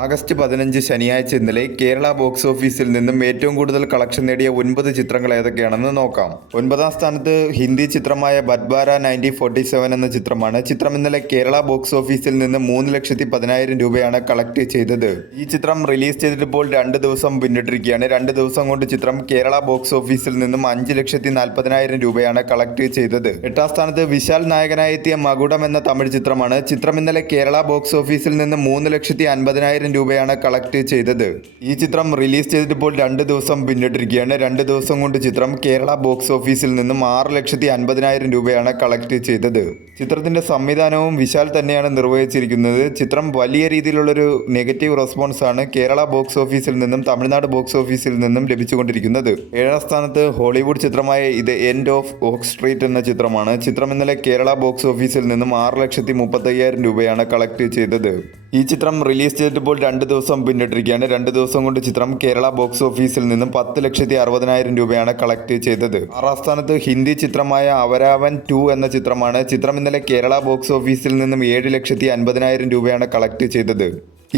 August 15 ശനിയാഴ്ച ഇന്നലെ Kerala box ഓഫീസിൽ നിന്നും ഏറ്റവും കൂടുതൽ കളക്ഷൻ നേടിയ 9 ചിത്രങ്ങൾ ഏതൊക്കെയാണെന്ന് നോക്കാം. 9ാം സ്ഥാനത്ത് ഹിന്ദി ചിത്രമായ ബദ്ബാര 1947 എന്ന ചിത്രമാണ്. ചിത്രം ഇന്നലെ കേരള ബോക്സ് ഓഫീസിൽ നിന്ന് 3,10,000 രൂപയാണ് കളക്ട് ചെയ്തത്. ഈ ചിത്രം റിലീസ് ചെയ്തിട്ടിപ്പോൾ 2 ദിവസം പിന്നിട്ടിരിക്കുകയാണ്. 2 ദിവസം കൊണ്ട് ചിത്രം കേരള ബോക്സ് ഓഫീസിൽ നിന്നും 5,40,000 രൂപയാണ് കളക്ട് ചെയ്തത്. 8ാം സ്ഥാനത്ത് വിശാൽ നായകനായി എത്തിയ മകുടം എന്ന തമിഴ് ചിത്രമാണ്. ചിത്രം ഇന്നലെ കേരള ബോക്സ് ഓഫീസിൽ നിന്ന് 3,50,000 രൂപയാണ് കളക്ട് ചെയ്തത്. ഈ ചിത്രം റിലീസ് ചെയ്തിട്ടിപ്പോൾ 2 ദിവസം പിന്നിട്ടിരിക്കുകയാണ്. 2 ദിവസം കൊണ്ട് ചിത്രം കേരള ബോക്സ് ഓഫീസിൽ നിന്നും 6,50,000 രൂപയാണ് കളക്ട് ചെയ്തത്. ചിത്രത്തിന്റെ സംവിധാനവും വിശാൽ തന്നെയാണ് നിർവഹിച്ചിരിക്കുന്നത്. ചിത്രം വലിയ രീതിയിലുള്ളൊരു നെഗറ്റീവ് റെസ്പോൺസ് ആണ് കേരള ബോക്സ് ഓഫീസിൽ നിന്നും തമിഴ്നാട് ബോക്സ് ഓഫീസിൽ നിന്നും ലഭിച്ചുകൊണ്ടിരിക്കുന്നത്. 7ാം സ്ഥാനത്ത് ഹോളിവുഡ് ചിത്രമായ ഇത് എൻഡ് ഓഫ് ഓക്ക് സ്ട്രീറ്റ് എന്ന ചിത്രമാണ്. ചിത്രം ഇന്നലെ കേരള ബോക്സ് ഓഫീസിൽ നിന്നും 6,35,000 രൂപയാണ് കളക്ട് ചെയ്തത്. ഈ ചിത്രം റിലീസ് ചെയ്തിട്ടിപ്പോൾ 2 ദിവസം പിന്നിട്ടിരിക്കുകയാണ്. 2 ദിവസം കൊണ്ട് ചിത്രം കേരള ബോക്സ് ഓഫീസിൽ നിന്നും 10,60,000 രൂപയാണ് കളക്ട് ചെയ്തത്. 6ാം സ്ഥാനത്ത് ഹിന്ദി ചിത്രമായ അവരാവൻ 2 എന്ന ചിത്രമാണ്. ചിത്രം ഇന്നലെ കേരള ബോക്സ് ഓഫീസിൽ നിന്നും 7,50,000 രൂപയാണ് കളക്ട് ചെയ്തത്.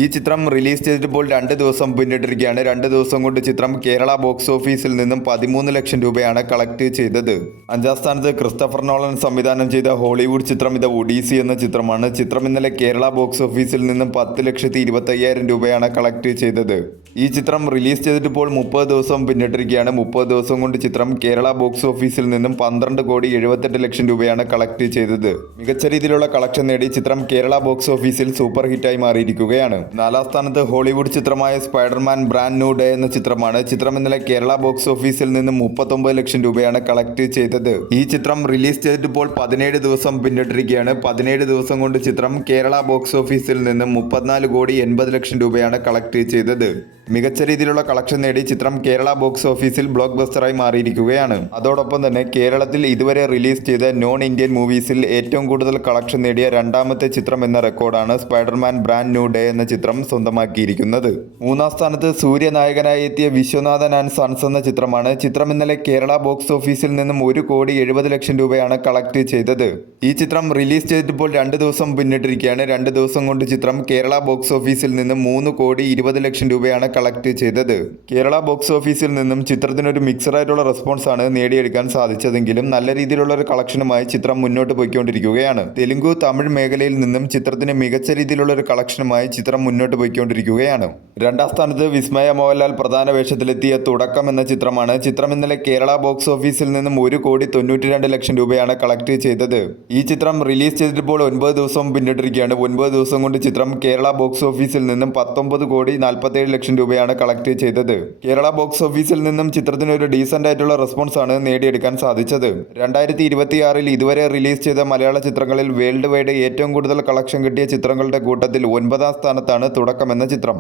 ഈ ചിത്രം റിലീസ് ചെയ്തിട്ടിപ്പോൾ 2 ദിവസം പിന്നിട്ടിരിക്കുകയാണ്. 2 ദിവസം കൊണ്ട് ചിത്രം കേരള ബോക്സ് ഓഫീസിൽ നിന്നും 13 ലക്ഷം രൂപയാണ് കളക്ട് ചെയ്തത്. 5ാം സ്ഥാനത്ത് ക്രിസ്റ്റഫർ നോളൻ സംവിധാനം ചെയ്ത ഹോളിവുഡ് ചിത്രം ഇത് ഒഡീസി എന്ന ചിത്രമാണ്. ചിത്രം ഇന്നലെ കേരള ബോക്സ് ഓഫീസിൽ നിന്നും 10,25,000 രൂപയാണ് കളക്ട് ചെയ്തത്. ഈ ചിത്രം റിലീസ് ചെയ്തിട്ടിപ്പോൾ 30 ദിവസം പിന്നിട്ടിരിക്കുകയാണ്. 30 ദിവസം കൊണ്ട് ചിത്രം കേരള ബോക്സ് ഓഫീസിൽ നിന്നും 12,78,00,000 രൂപയാണ് കളക്ട് ചെയ്തത്. മികച്ച രീതിയിലുള്ള കളക്ഷൻ നേടി ചിത്രം കേരള ബോക്സ് ഓഫീസിൽ സൂപ്പർ ഹിറ്റായി മാറിയിരിക്കുകയാണ്. 4ാം സ്ഥാനത്ത് ഹോളിവുഡ് ചിത്രമായ സ്പൈഡർമാൻ ബ്രാൻഡ് ന്യൂ ഡേ എന്ന ചിത്രമാണ്. ചിത്രം ഇന്നലെ കേരള ബോക്സ് ഓഫീസിൽ നിന്നും 39 ലക്ഷം രൂപയാണ് കളക്ട് ചെയ്തത്. ഈ ചിത്രം റിലീസ് ചെയ്തിട്ടിപ്പോൾ 17 ദിവസം പിന്നിട്ടിരിക്കുകയാണ്. 17 ദിവസം കൊണ്ട് ചിത്രം കേരള ബോക്സ് ഓഫീസിൽ നിന്നും 34,80,00,000 രൂപയാണ് കളക്ട് ചെയ്തത്. മികച്ച രീതിയിലുള്ള കളക്ഷൻ നേടി ചിത്രം കേരള ബോക്സ് ഓഫീസിൽ ബ്ലോക്ക് ബസ്റ്ററായി മാറിയിരിക്കുകയാണ്. അതോടൊപ്പം തന്നെ കേരളത്തിൽ ഇതുവരെ റിലീസ് ചെയ്ത നോൺ ഇന്ത്യൻ മൂവീസിൽ ഏറ്റവും കൂടുതൽ കളക്ഷൻ നേടിയ 2ാമത്തെ ചിത്രം എന്ന റെക്കോർഡാണ് സ്പൈഡർമാൻ ബ്രാൻഡ് ന്യൂ ഡേ എന്ന ചിത്രം സ്വന്തമാക്കിയിരിക്കുന്നത്. 3ാം സ്ഥാനത്ത് സൂര്യനായകനായി എത്തിയ വിശ്വനാഥൻ ആൻഡ് സൺസ് എന്ന ചിത്രമാണ്. ചിത്രം ഇന്നലെ കേരള ബോക്സ് ഓഫീസിൽ നിന്നും 1,70,00,000 രൂപയാണ് കളക്ട് ചെയ്തത്. ഈ ചിത്രം റിലീസ് ചെയ്തിട്ടിപ്പോൾ 2 ദിവസം പിന്നിട്ടിരിക്കുകയാണ്. 2 ദിവസം കൊണ്ട് ചിത്രം കേരള ബോക്സ് ഓഫീസിൽ നിന്നും 3,20,00,000 രൂപയാണ് കളക്ട് ചെയ്തത്. കേരള ബോക്സ് ഓഫീസിൽ നിന്നും ചിത്രത്തിനൊരു മിക്സറായിട്ടുള്ള റെസ്പോൺസ് ആണ് നേടിയെടുക്കാൻ സാധിച്ചതെങ്കിലും നല്ല രീതിയിലുള്ള ഒരു കളക്ഷനുമായി ചിത്രം മുന്നോട്ട് പോയിക്കൊണ്ടിരിക്കുകയാണ്. തെലുങ്കു തമിഴ് മേഖലയിൽ നിന്നും ചിത്രത്തിന് മികച്ച രീതിയിലുള്ള ഒരു കളക്ഷനുമായി ചിത്രം മുന്നോട്ട് പോയിക്കൊണ്ടിരിക്കുകയാണ്. 2ാം സ്ഥാനത്ത് വിസ്മയ മോഹൻലാൽ പ്രധാന വേഷത്തിലെത്തിയ തുടക്കം എന്ന ചിത്രമാണ്. ചിത്രം ഇന്നലെ കേരള ബോക്സ് ഓഫീസിൽ നിന്നും 1,92,00,000 രൂപയാണ് കളക്ട് ചെയ്തത്. ഈ ചിത്രം റിലീസ് ചെയ്തിട്ടിപ്പോൾ 9 ദിവസം പിന്നിട്ടിരിക്കുകയാണ്. 9 ദിവസം കൊണ്ട് ചിത്രം കേരള ബോക്സ് ഓഫീസിൽ നിന്നും 19,47,00,000 രൂപയാണ് കളക്ട് ചെയ്തത്. കേരള ബോക്സ് ഓഫീസിൽ നിന്നും ചിത്രത്തിന് ഒരു ഡീസന്റ് ആയിട്ടുള്ള റെസ്പോൺസ് ആണ് നേടിയെടുക്കാൻ സാധിച്ചത്. 2026 ഇതുവരെ റിലീസ് ചെയ്ത മലയാള ചിത്രങ്ങളിൽ വേൾഡ് വൈഡ് ഏറ്റവും കൂടുതൽ കളക്ഷൻ കിട്ടിയ ചിത്രങ്ങളുടെ കൂട്ടത്തിൽ 9ാം സ്ഥാനത്താണ് തുടക്കം എന്ന ചിത്രം.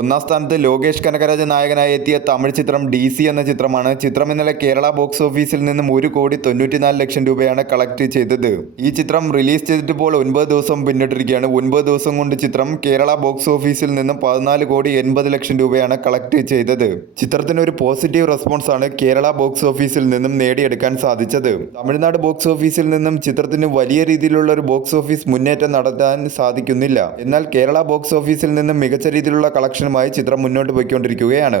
1ാം സ്ഥാനത്ത് ലോകേഷ് കനകരാജ് നായകനായി എത്തിയ തമിഴ് ചിത്രം DC എന്ന ചിത്രമാണ്. ചിത്രം ഇന്നലെ കേരള ബോക്സ് ഓഫീസിൽ നിന്നും 1,94,00,000 രൂപയാണ് കളക്ട് ചെയ്തത്. ഈ ചിത്രം റിലീസ് ചെയ്തിട്ടിപ്പോൾ 9 ദിവസം പിന്നിട്ടിരിക്കുകയാണ്. 9 ദിവസം കൊണ്ട് ചിത്രം കേരള ബോക്സ് ഓഫീസിൽ നിന്നും 14,80,00,000 രൂപയാണ് കളക്ട് ചെയ്തത്. ചിത്രത്തിന് ഒരു പോസിറ്റീവ് റെസ്പോൺസ് ആണ് കേരള ബോക്സ് ഓഫീസിൽ നിന്നും നേടിയെടുക്കാൻ സാധിച്ചത്. തമിഴ്നാട് ബോക്സ് ഓഫീസിൽ നിന്നും ചിത്രത്തിന് വലിയ രീതിയിലുള്ള ഒരു ബോക്സ് ഓഫീസ് മുന്നേറ്റം നടത്താൻ സാധിക്കുന്നില്ല. എന്നാൽ കേരള ബോക്സ് ഓഫീസിൽ നിന്നും മികച്ച രീതിയിലുള്ള കളക്ഷനുമായി ചിത്രം മുന്നോട്ട് പോയിക്കൊണ്ടിരിക്കുകയാണ്.